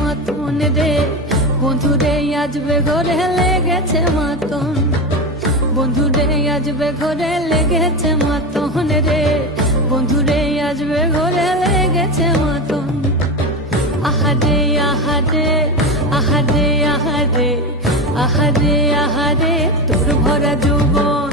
মাতন রে, বন্ধুরে আসবে ঘরে লেগেছে মাতন, বন্ধুরে আসবে ঘরে লেগেছে মাতন রে, বন্ধুরে আসবে ঘরে লেগেছে মাতন। আহারে আহারে আহারে আহারে আহারে আহারে তোর ভরা যৌবন